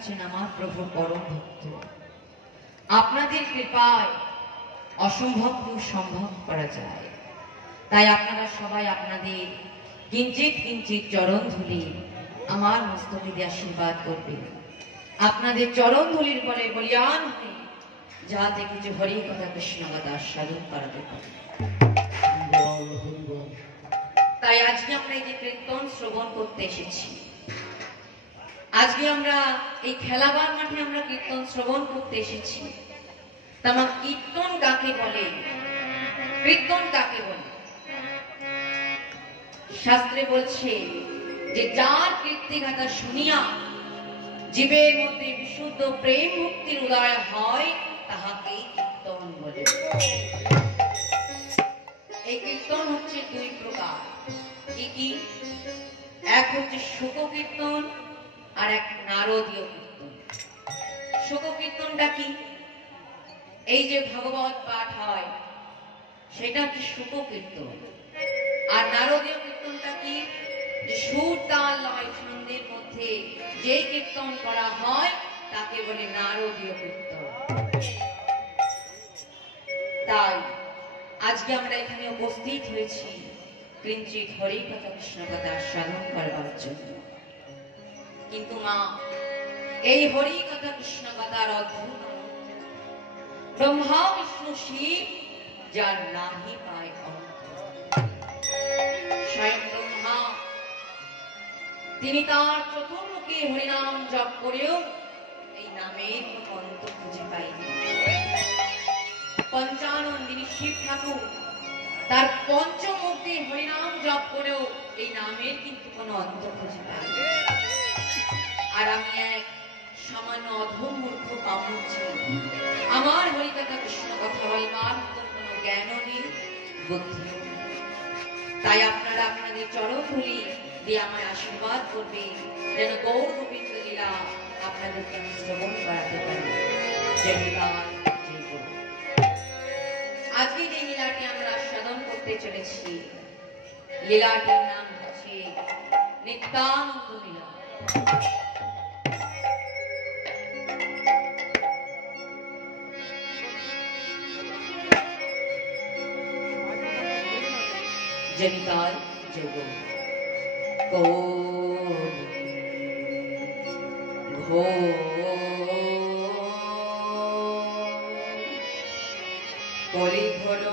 হচ্ছেন আমার প্রভুর পরম ভক্ত। আপনাদের কৃপায় অসম্ভবকে সম্ভব করা যায়। তাই আপনারা সবাই আপনাদের কিঞ্চিত কিঞ্চিত চরণ ধুলি আমার মস্তকে দিয়ে আশীর্বাদ করবেন। আপনাদের চরণ ধুলির পরে বলিয়ান হয়ে যাতে কিছু হরি কথা কৃষ্ণ কথা সাধন করাতে পারে। তাই আজকে আমরা এই যে কীর্তন শ্রবণ করতে এসেছি, আজকে আমরা এই খেলাবার মাঠে আমরা কীর্তন শ্রবণ করতে এসেছি। তামা কীর্তন কাকে বলে, কীর্তন কাকে বলে? শাস্ত্রে বলছে যে যার কীর্তিগাথা শুনিয়া জীবের মধ্যে বিশুদ্ধ প্রেম মুক্তির উদয় হয় তাহাকে কীর্তন বলে। এই কীর্তন হচ্ছে দুই প্রকার। কি কি? এক হচ্ছে শোক কীর্তন আর এক নারদীয় কীর্তন। শোক কীর্তনটা কি? এই যে ভাগবত পাঠ হয় সেটা হচ্ছে শোক কীর্তন। আর নারদীয় কীর্তনটা কি? যে সুর তাল লয় ছন্দের মধ্যে যে কীর্তন করা হয় তাকে বলে নারদীয় কীর্তন। তাই আজকে আমরা এখানে উপস্থিত হয়েছি কিঞ্চিত হরি কথা কৃষ্ণ কথা সাধন করবার জন্য। কিন্তু মা, এই হরি কথা কৃষ্ণ কথার অদ্ভুত ব্রহ্মা বিষ্ণু শিব যার নাহি পায় অন্ত। স্বয়ং ব্রহ্মা তিনি তার চতুর্মুখী হরিনাম জপ করেও এই নামের কোনো অন্ত খুঁজে পাইনি। পঞ্চানন্দিনী শিব ঠাকুর তার পঞ্চমুখী হরিনাম জপ করেও এই নামের কিন্তু কোনো অন্ত খুঁজে পাইনি। আর আমি এক সামান্য অধম মূর্খ পামুচ্ছি, আমার হরিকথা কৃষ্ণ কথা বলবার মতো কোনো জ্ঞানও নেই, বুদ্ধিও নেই। তাই আপনারা আপনাদের চরণ ধুলি দিয়ে আমায় আশীর্বাদ করবে যেন গৌর গোবিন্দ লীলা আপনাদেরকে আমি শ্রবণ করাতে পারি। আজকে যে লীলাটি আমরা সাধন করতে চলেছি, লীলাটির নাম হচ্ছে নিত্যানন্দ লীলা। जनिताय जगो घो कलि घन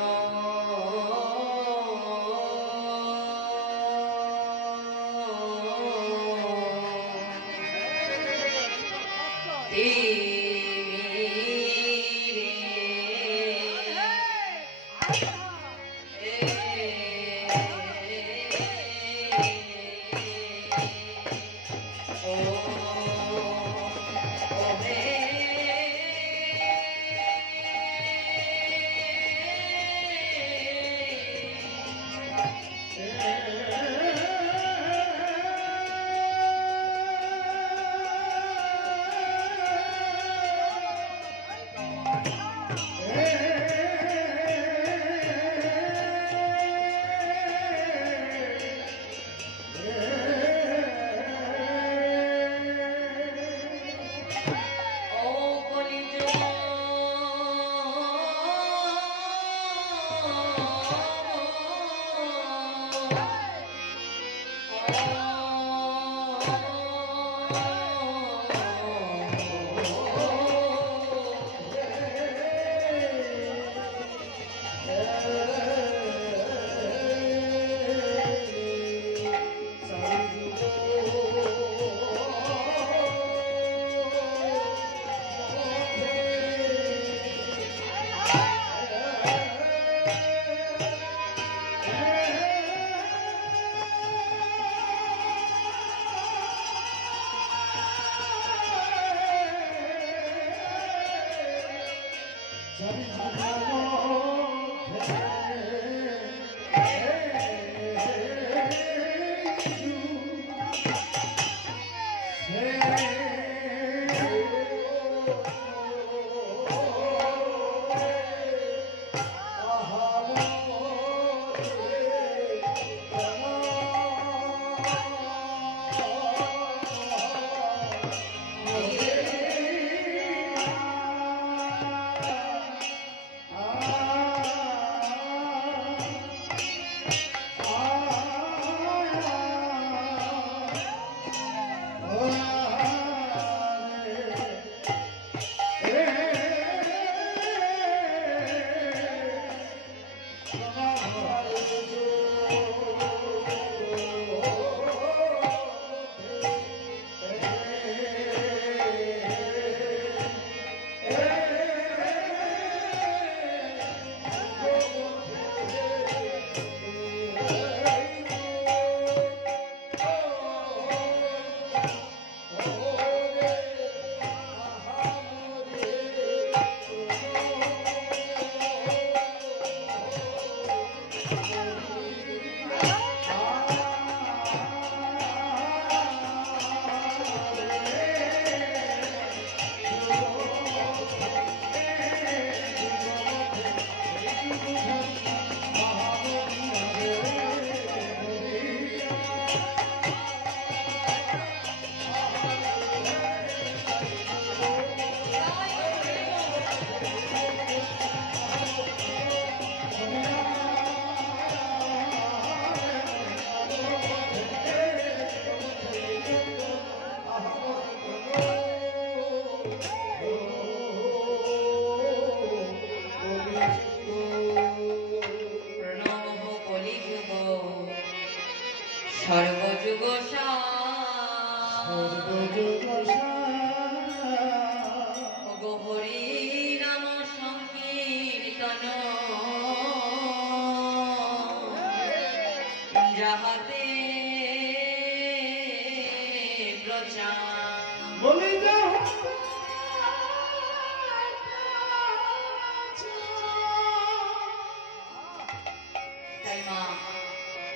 তাই মা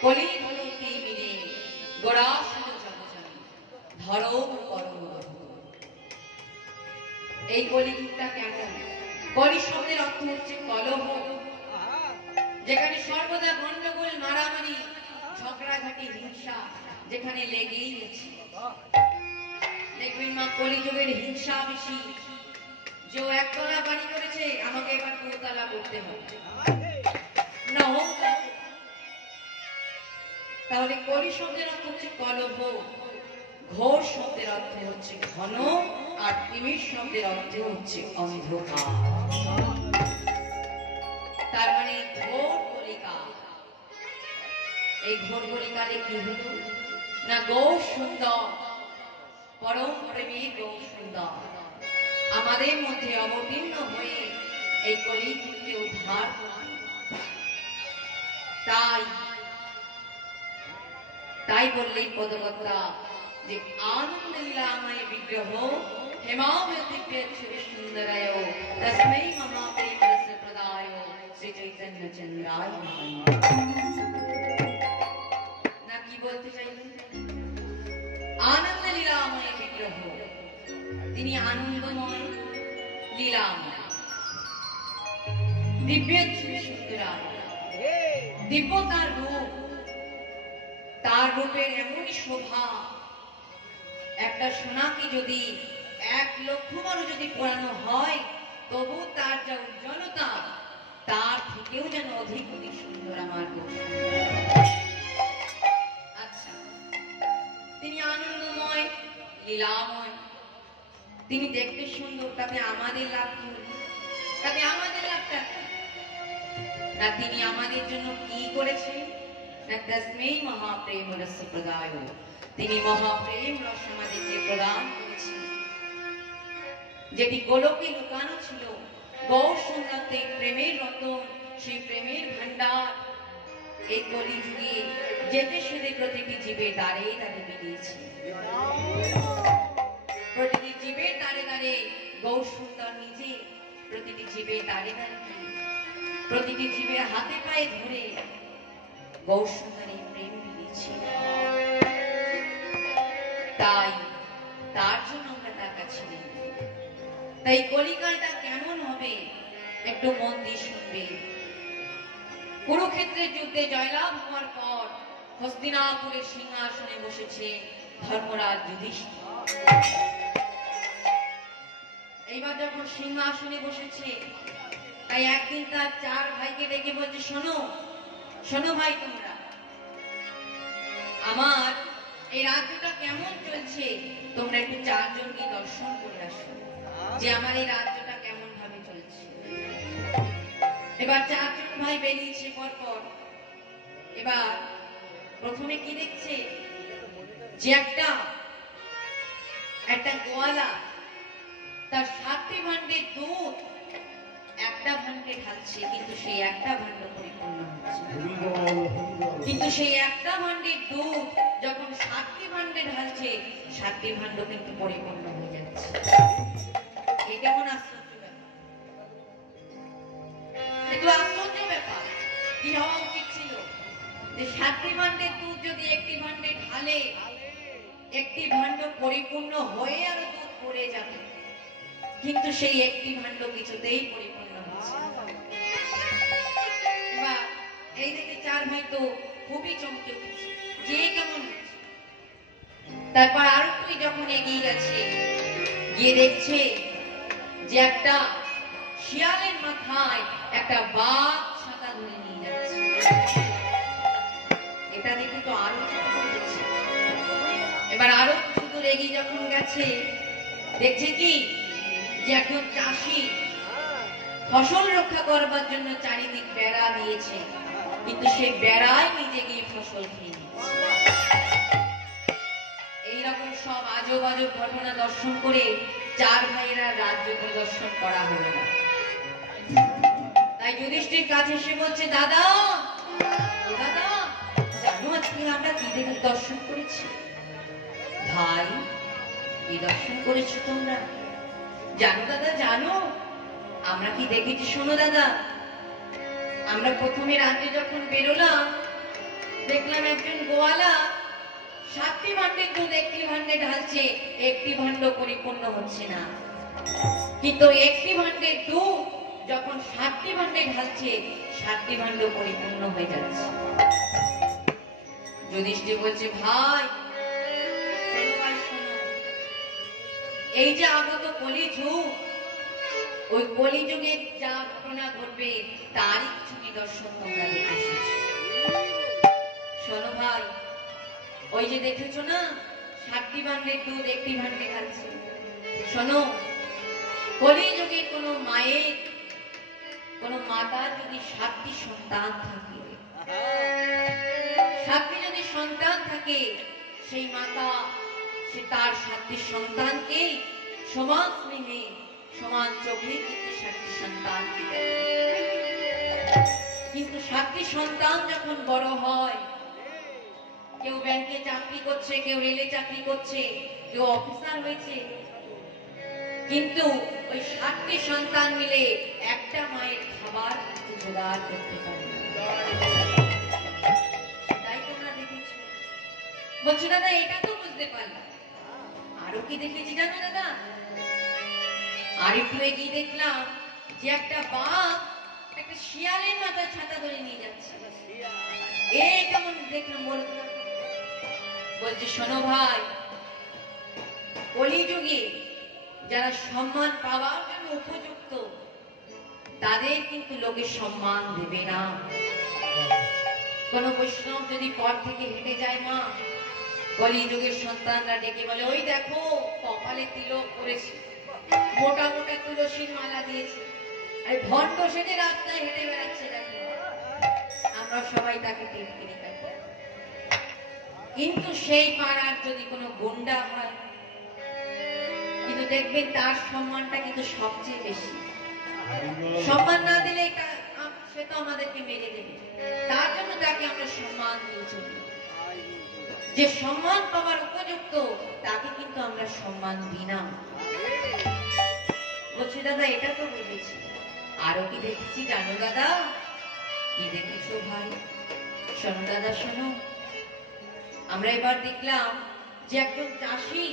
কলির হলুতি মিলে গোড়া শুধু জগজানি ধরম করম এই কলিযুগটা কেমন? কলি শব্দের অর্থ হচ্ছে কলহ, যেখানে সর্বদা গন্ডগোল, মারামারি, ঝগড়াঝাটি, হিংসা যেখানে লেগেই আছে। দেখবেন মা কলিযুগের হিংসা বেশি। যে একতলা বাড়ি করেছে আমাকে এবার দোতলা করতে হবে না, তাহলে কলি শব্দের অর্থ হচ্ছে কলহ, ঘোর শব্দের অর্থ হচ্ছে ঘন, আর তিমির শব্দের অর্থ হচ্ছে অন্ধকার। তার মানে ঘোর কলিকা। এই ঘোর কলিকালে কি হলো না, গৌর সুন্দর, পরম প্রেমী গৌর সুন্দর আমাদের মধ্যে অবতীর্ণ হয়ে এই কলিযুগকে উদ্ধার করে। তাই বললেই পদকর্তা যে আনন্দ লীলাময় বিগ্রহ হেমাবতী সুন্দরায় তস্मै মমা প্রেমরস প্রদায় শ্রী চৈতন্য চন্দ্রায় না। কি বলতে চাইলেন? আনন্দ লীলাময় বিগ্রহ, তিনি আনন্দময়, লীলাময়, দিব্য সুন্দরায়, দিব্য তার রূপ, তার রূপের এমনই শোভা, একটা সোনাকে যদি 1,00,000 বারও যদি পোড়ানো হয় তবু তার যা উজ্জ্বলতা তার থেকেও যেন অধিক অধিক সুন্দর আমার গৌর। আচ্ছা, তিনি আনন্দময়, লীলাময়, তিনি দেখতে সুন্দর, তাতে আমাদের লাভ কি? তাতে আমাদের লাভটা না, তিনি আমাদের জন্য কি করেছেন? তস্मै মহাপ্রেমরস প্রদায়, তিনি মহাপ্রেম রস আমাদেরকে প্রদান করেছেন। যেটি গোলকে লুকানো ছিল, গৌর সুন্দরতে প্রেমের রতন, সেই প্রেমের ভান্ডার এই কলিযুগে যেতে সেতে প্রতিটি জীবের দ্বারে দ্বারে মিলিয়েছে। প্রতিটি জীবের দ্বারে দ্বারে গৌর সুন্দর নিজে প্রতিটি জীবের দ্বারে দ্বারে, প্রতিটি জীবের হাতে পায়ে ধরে গৌর সুন্দরী প্রেম মিলিয়েছে। তাই তার জন্য আমরা তার কাছে নেই। তাই কলিকালটা কেমন হবে একটু মন দিয়ে শুনবে। কুরুক্ষেত্রের যুদ্ধে জয়লাভ হওয়ার পর হস্তিনাপুরের সিংহাসনে বসেছে ধর্মরাজ যুধিষ্ঠির। এইবার যখন সিংহাসনে বসেছে, তাই একদিন তার 4 ভাইকে ডেকে বলছে, শোনো শোনো ভাই, তোমরা আমার এই রাজ্যটা কেমন চলছে, তোমরা একটু 4 জনকে দর্শন করে আসো যে আমার এই রাজ্যটা কেমন ভাবে চলছে। এবার 4 জন ভাই বেরিয়েছে পরপর। এবার প্রথমে কি দেখছে যে একটা গোয়ালা তার 7টি ভাণ্ডের দুধ একটা ভাণ্ডে ঢালছে, কিন্তু সেই একটা ভাণ্ড পরিপূর্ণ হচ্ছে। কিন্তু সেই একটা ভাণ্ডের দুধ যখন 7টি ভাণ্ডে ঢালছে, 7টি ভাণ্ড কিন্তু পরিপূর্ণ হয়ে যাচ্ছে। এই কেমন আশ্চর্য ব্যাপার! একটু আশ্চর্য ব্যাপার। কি হওয়া উচিত ছিল যে 7টি ভাণ্ডের দুধ যদি একটি ভাণ্ডে ঢালে, একটি ভাণ্ড পরিপূর্ণ হয়ে আরো দুধ পড়ে যাবে, কিন্তু সেই একটি ভাণ্ড কিছুতেই পরিপূর্ণ হচ্ছে। এবার এই দেখে 4 ভাই তো খুবই চমকে উঠেছে, যে কেমন হচ্ছে। তারপর আরো তুই যখন এগিয়ে গেছে, গিয়ে দেখছে যে একটা শিয়ালের মাথায় একটা বাঘ ছাতা ধরে নিয়ে যাচ্ছে। এটা দেখে তো আরো হচ্ছে। এবার আরো কিছু দূর এগিয়ে যখন গেছে, দেখছে কি যে এখন চাষি ফসল রক্ষা করবার জন্য চারিদিক বেড়া দিয়েছে, কিন্তু সেই বেড়ায় নিজে গিয়ে ফসল খেয়ে নিচ্ছে। এইরকম সব আজব আজব ঘটনা দর্শন করে 4 ভাইয়েরা রাজ্য প্রদর্শন করা হলো না। তাই যুধিষ্ঠির কাছে এসে বলছে, দাদা দাদা, জানো আজকে আমরা কি দেখে দর্শন করেছি? ভাই, কি দর্শন করেছো তোমরা? জানো দাদা, জানো আমরা কি দেখেছি? শোনো দাদা, আমরা প্রথমে রাজ্যে যখন বেরোলাম, দেখলাম একজন গোয়ালা 7টি ভাণ্ডের দুধ একটি ভাণ্ডে ঢালছে, একটি ভাণ্ড পরিপূর্ণ হচ্ছে না। কিন্তু একটি ভাণ্ডের দুধ যখন 7টি ভাণ্ডে ঢালছে, 7টি ভাণ্ড পরিপূর্ণ হয়ে যাচ্ছে। যুধিষ্ঠির বলছে, ভাই শোনো, ভাই শোনো, এই যে আগত কলিযুগ, ওই কলিযুগে যা ঘটনা ঘটবে তারই কিছু নিদর্শন তোমরা দেখে এসেছো। শোনো ভাই, ওই যে দেখেছো না 7টি ভাণ্ডের দুধ একটি ভাণ্ডে ঢালছে, শোনো, কলিযুগে কোনো মায়ের, কোনো মাতার যদি 7টি সন্তান থাকে, 7টি যদি সন্তান থাকে, সেই মাতা সে তার 7টি সন্তানকে সমান স্নেহে সমান চোখে কিন্তু 7টি সন্তান দিতে। কিন্তু 7টি সন্তান যখন বড় হয়, কেউ ব্যাংকে চাকরি করছে, কেউ রেলে চাকরি করছে, কেউ অফিসার হয়েছে, কিন্তু ওই 7টি সন্তান মিলে একটা মায়ের খাবার কিন্তু জোগাড় করতে পারে না। তাই তোমরা দেখেছো। বলছো দাদা, এটা তো বুঝতে পারলাম, আরো কি দেখেছি জানো দাদা? আর একটু এগিয়ে দেখলাম যে একটা বাঘ একটা শিয়ালের মাথায় ছাতা ধরে নিয়ে যাচ্ছে। এই কেমন দেখলাম বলতো? বলছে, শোনো ভাই, কলিযুগে যারা সম্মান পাওয়ার জন্য উপযুক্ত, তাদের কিন্তু লোকে সম্মান দেবে না। কোন বৈষ্ণব যদি পথ থেকে হেঁটে যায়, মা, কলিযুগের সন্তানরা ডেকে বলে, ওই দেখো কপালে তিলক করেছে, মোটা মোটা তুলসীর মালা দিয়েছে, আর ভণ্ড সেজে রাস্তায় হেঁটে বেড়াচ্ছে, দেখো। আমরা সবাই তাকে টিটকিরি কাটি। কিন্তু সেই পাড়ার যদি কোনো গুন্ডা হয়, কিন্তু দেখবেন তার সম্মানটা কিন্তু সবচেয়ে বেশি। সম্মান না দিলে সে তো আমাদেরকে মেরে দেবে, তার জন্য তাকে আমরা সম্মান দিয়েছি। যে সম্মান পাওয়ার উপযুক্ত তাকে কিন্তু আমরা সম্মান দিই না। বলছি দাদা, এটা তো বুঝেছি, আরো কি দেখেছি জানো দাদা? কি দেখেছো ভাই? শোনো দাদা, শোনো, আমরা এবার দেখলাম যে একজন চাষি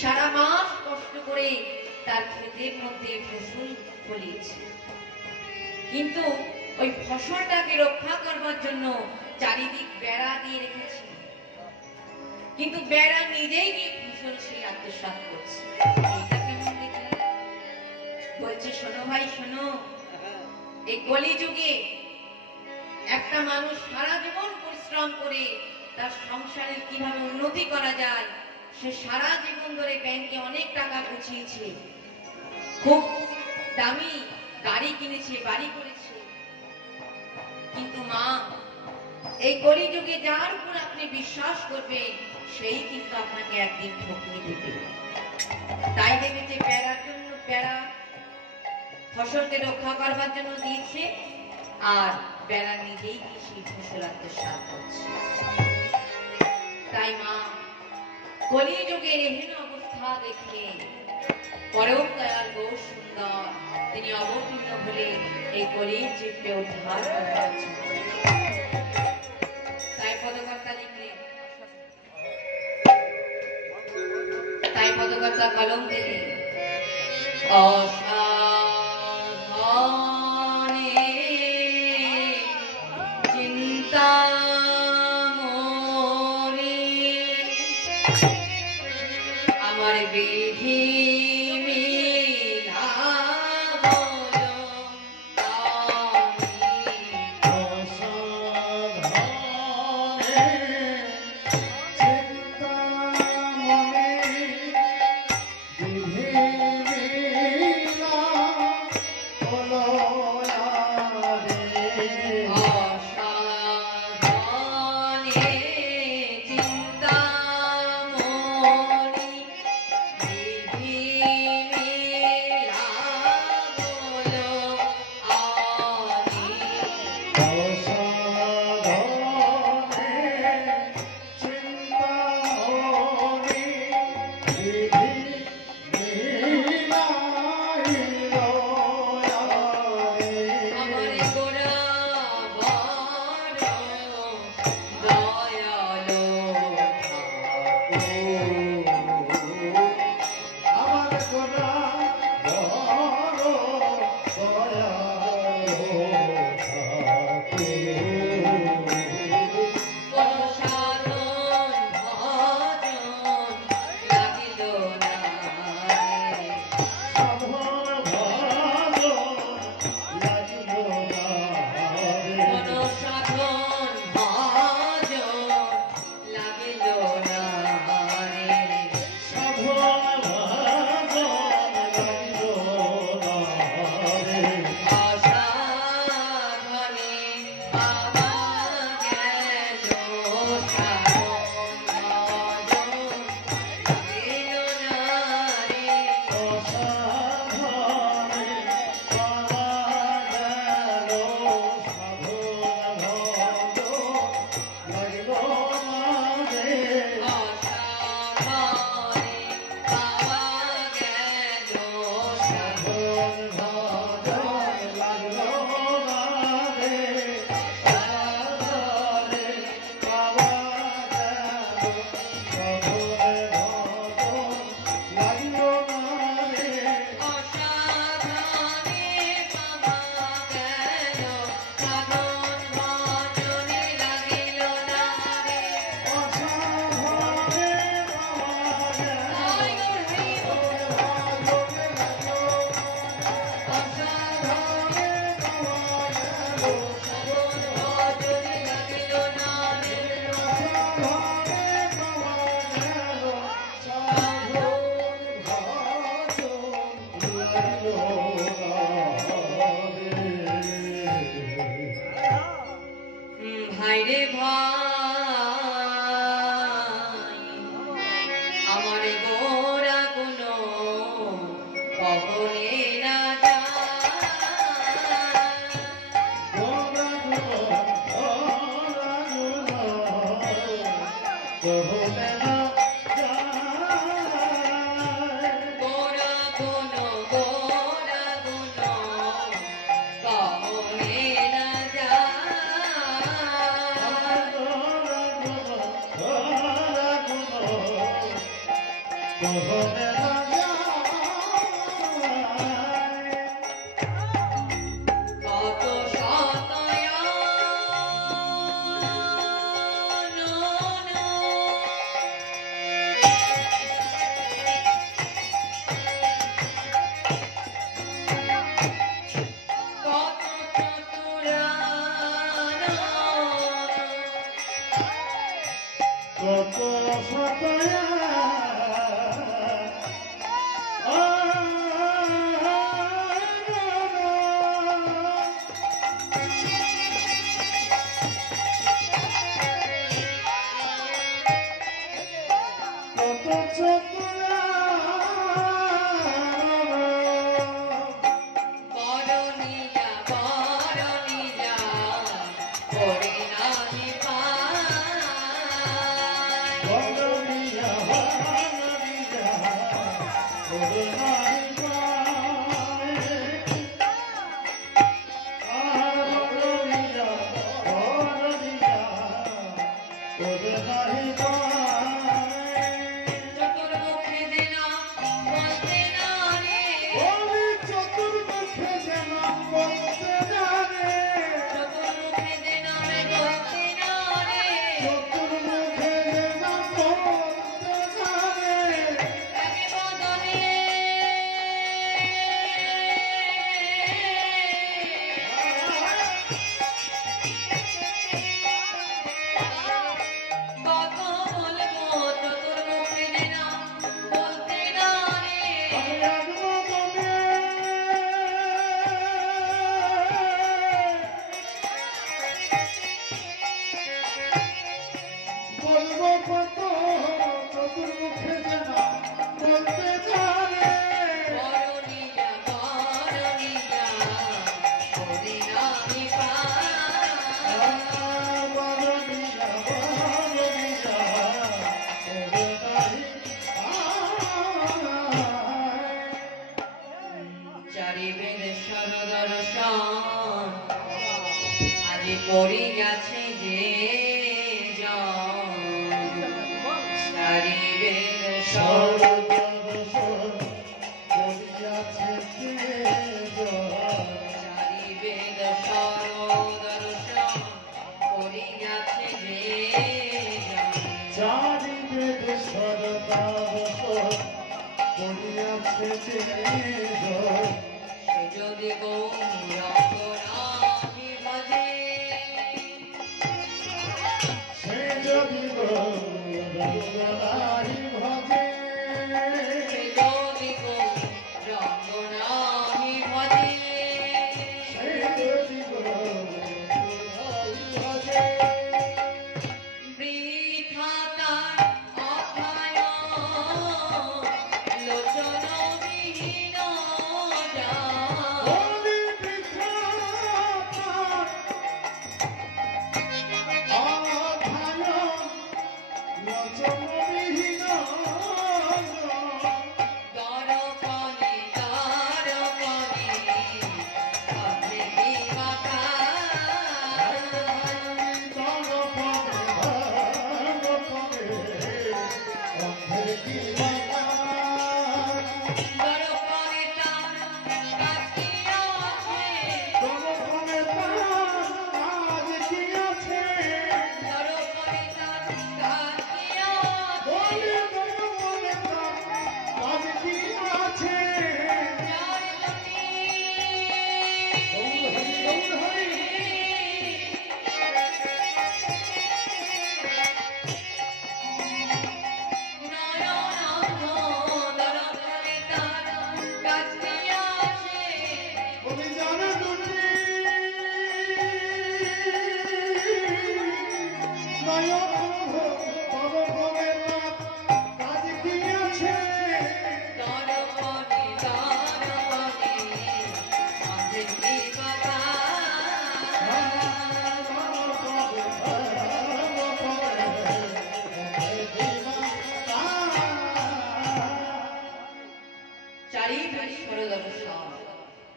সারা মাস কষ্ট করে তার ক্ষেতের মধ্যে ফসল ফলিয়েছে, কিন্তু ওই ফসলটাকে রক্ষা করবার জন্য চারিদিক বেড়া দিয়ে রেখেছে, কিন্তু বেড়া নিজেই গিয়ে ফসল সেই আত্মসাৎ করছে। এটা কেমন দেখলেন? বলছে, শোনো ভাই শোনো, এই কলিযুগে একটা মানুষ সারা জীবন পরিশ্রম করে তার সংসারের কিভাবে উন্নতি করা যায়, সে সারা জীবন ধরে ব্যাংকে অনেক টাকা গুছিয়েছে, খুব দামি গাড়ি কিনেছে, বাড়ি করেছে, কিন্তু মা, এই কলিযুগে যার উপর আপনি বিশ্বাস করবেন, সেই কিন্তু আপনাকে একদিন ঠকিয়ে দেবে। তাই দেখেছে বেড়ার জন্য, বেড়া ফসলকে রক্ষা করবার জন্য দিয়েছে, আর বেড়া নিজেই সেই ফসল আত্মসাৎ করছে। তাই মা, কলিযুগের এহেন অবস্থা দেখে পরম দয়াল গৌর সুন্দর তিনি অবতীর্ণ হলে এই কলিযুগকে উদ্ধার করবার জন্য। তাই পদকর্তা লিখলেন, তাই পদকর্তা কলম দিলেন, অসাধনে চিন্তামণি আমার বিধি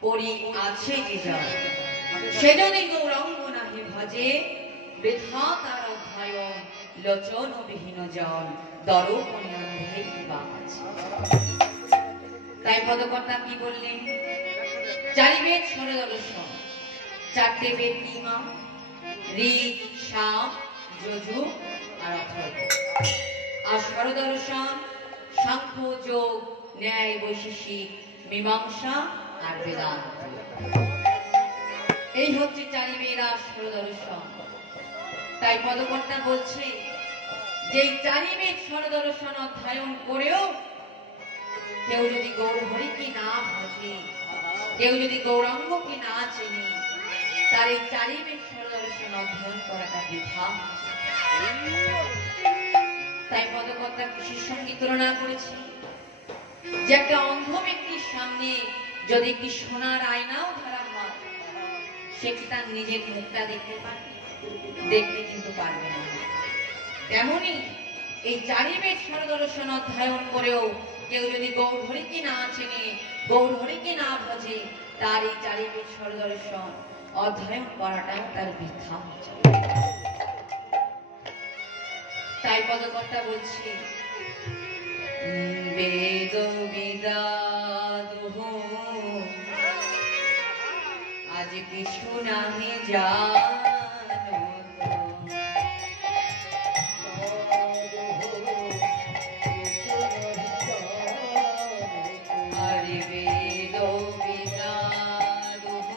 পরি আছে যে জন সে যদি গৌরাঙ্গ নাহি ভজে বৃথা তার অধ্যয়ন লোচন বিহীন জন দরপণে অন্ধে কিবা আছে। তাই পদকর্তা কি বললেন? চারি বেদ ষড়দর্শন, চারটে বেদ কি মা? ঋক, সাম, যজু আর অথর্ব। আর ষড়দর্শন সাংখ্য, যোগ, ন্যায়, বৈশেষিক, মীমাংসা আর বেদান্ত। এই হচ্ছে চারি বেদ আর ষড়দর্শন। তাই পদকর্তা বলছে যে চারি বেদ ষড়দর্শন অধ্যয়ন করেও কেউ যদি গৌর হরিকে না ভজে, কেউ যদি গৌরাঙ্গকে না চেনে, তার এই চারি বেদ ষড়দর্শন অধ্যয়ন করাটা বৃথা। তাই পদকর্তা কৃষির সঙ্গে তুলনা করেছে যে একটা অন্ধ ব্যক্তির সামনে যদি একটি সোনার আয়নাও ধরা হয়, সে কি তার নিজের মুখটা দেখতে পারবে? দেখতে কিন্তু পারবে না। তেমনি এই চারি বেদ ষড়দর্শন অধ্যয়ন করেও কেউ যদি গৌর হরিকে না চেনে, গৌর হরিকে না ভজে, তার এই চারি বেদ ষড়দর্শন অধ্যয়ন করাটাও তার বৃথা হচ্ছে। তাই পদকর্তা বলছি বেদ বিদাদুহ আজ কিছু নাহি জানো, আরে বেদ বিদাদুহ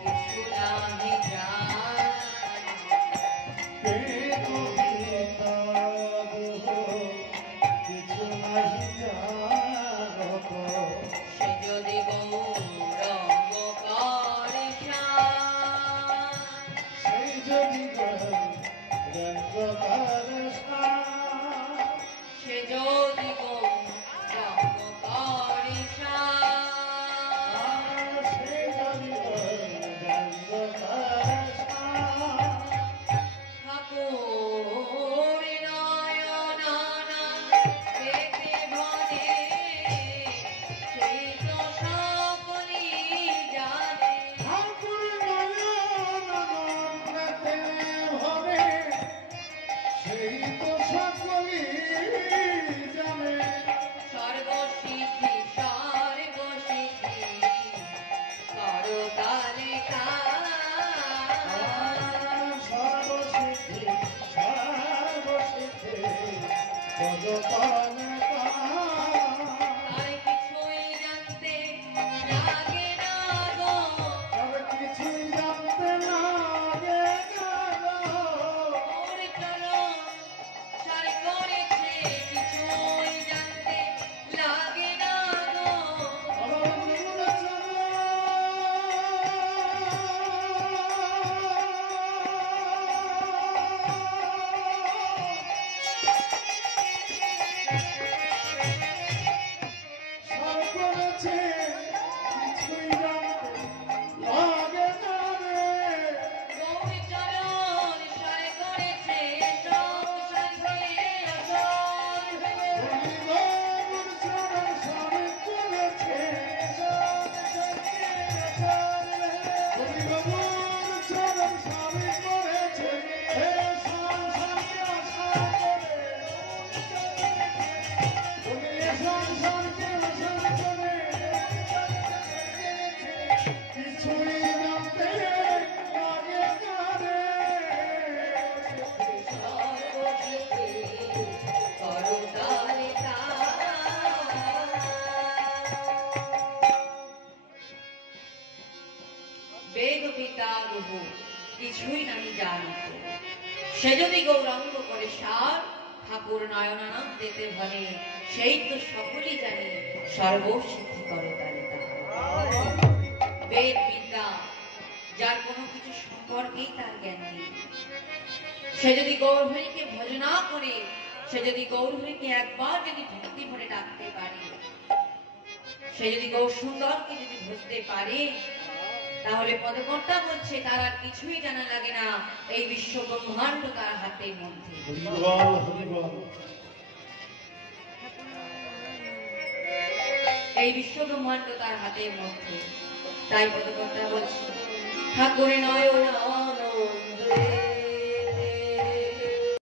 কিছু নাহি জানো, সে যদি গৌরাঙ্গ করে সে যদি গৌরাঙ্গ করে ঠাকুর নয়না পেতে ভরে সেই তো সকলি জানে, সর্বসিদ্ধি সর্বসিদ্ধি করতালে আর কিছুই জানতে লাগে না গো, ওর চলো সারি করেছে কিছুই জানতে লাগে না গো, গৌরী চরণ সারি করেছে সংসারে আসল, সর্বসিদ্ধি করতালে বেদ বিদারুহ কিছুই নাহি জানিত, সে যদি গৌরাঙ্গ করে সার ঠাকুর নয়নানন্দেতে ভরে সেই তো সকলেই জানি সর্বসিদ্ধি করতালে বেদ বিদ্যা যার কোনো কিছু সম্পর্কেই তার জ্ঞান নেই, সে যদি গৌরহরিকে ভজনা করে, সে যদি গৌরহরিকে একবার যদি ভক্তি ভরে ডাকতে পারে, সে যদি গৌর সুন্দরকে যদি ভজতে পারে, তাহলে পদকর্তা বলছে তার আর কিছুই জানা লাগে না, এই বিশ্ব ব্রহ্মাণ্ড তার হাতের মধ্যে। এই বিশ্ব ব্রহ্মাণ্ড তার হাতের মধ্যে। তাই কত কথা বলছি ঠাকুরে নয়